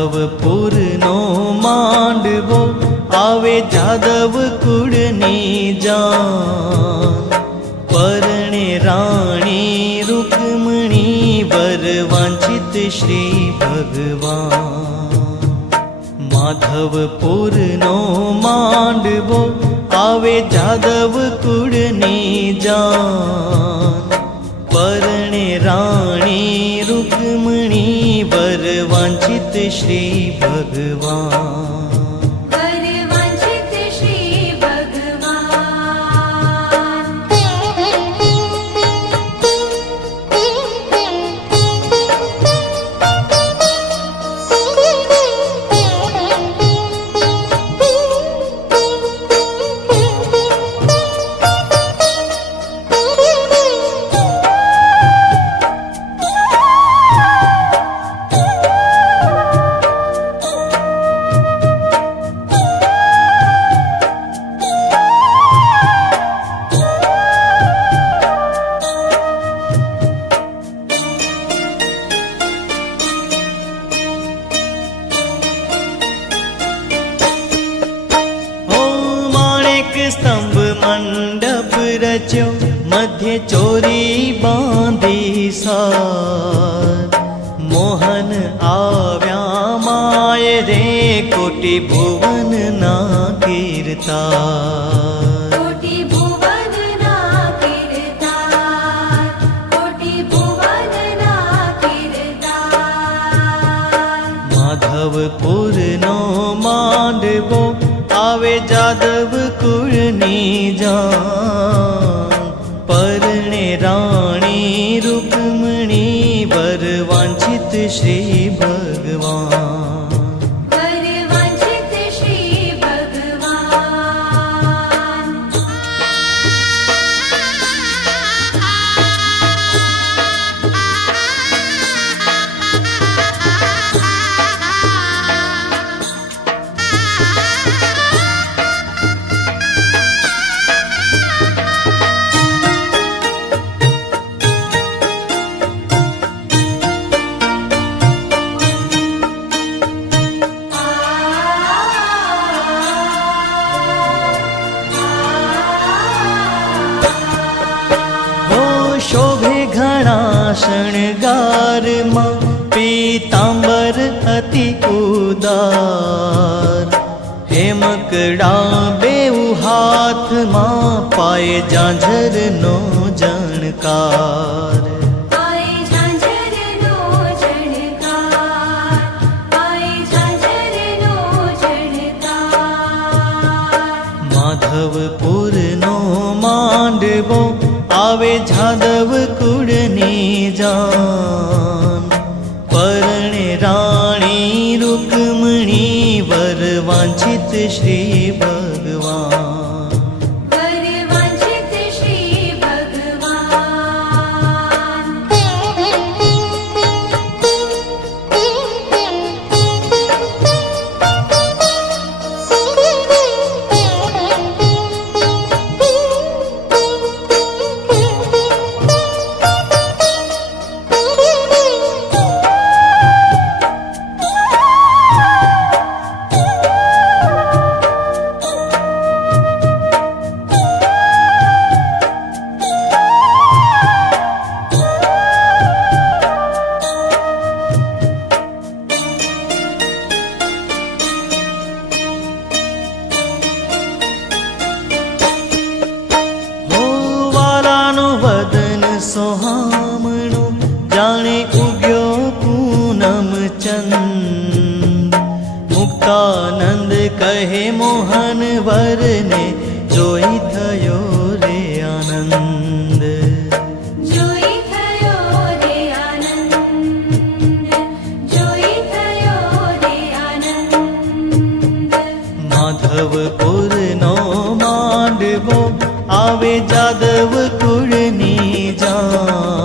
Madhopur no मांडवो आवे जादव कुळनी जान। परणे राणी रुक्मणी वर वांछित श्री भगवान। माधवपुर नो मांडवो आवे जादव कुळनी जान। परणे राणी रुक्मणी वर वांछित श्री भगवान। स्तंभ मंडप रच्यो मध्य चोरी बांधी सार। मोहन आव्या माय रे कोटि भुवन ना कीर्तार। कोटि भुवन ना कीर्तार, कोटि भुवन ना कीर्तार। माधवपुर नो मांडवो आवे जादव कुळनी जान। परणे राणी रुक्मणी वर वांछित श्री भगवान। वर वांछित श्री भगवान। शोभे घणा शणगार मां पीतांबर अति उदार। हेमकड़ा बेऊ हाथ मां पाए झांझर नो जणकार। पाए झांझर नो जणकार, पाए झांझर नो जणकार। माधवपुर नो मांडवो आवे जादव कुळनी जान। परणे राणी रुक्मणी वर वांछित श्री भगवान। वर वांछित श्री भगवान। सोहामणो जाने उग्यो पूनम चंद। मुक्तानंद कहे मोहन वर ने जोई थयो रे आनंद। जोई थयो रे आनंद, जोई थयो रे आनंद। माधवपुर नो मांडवो आवे जादव कुळनी जान।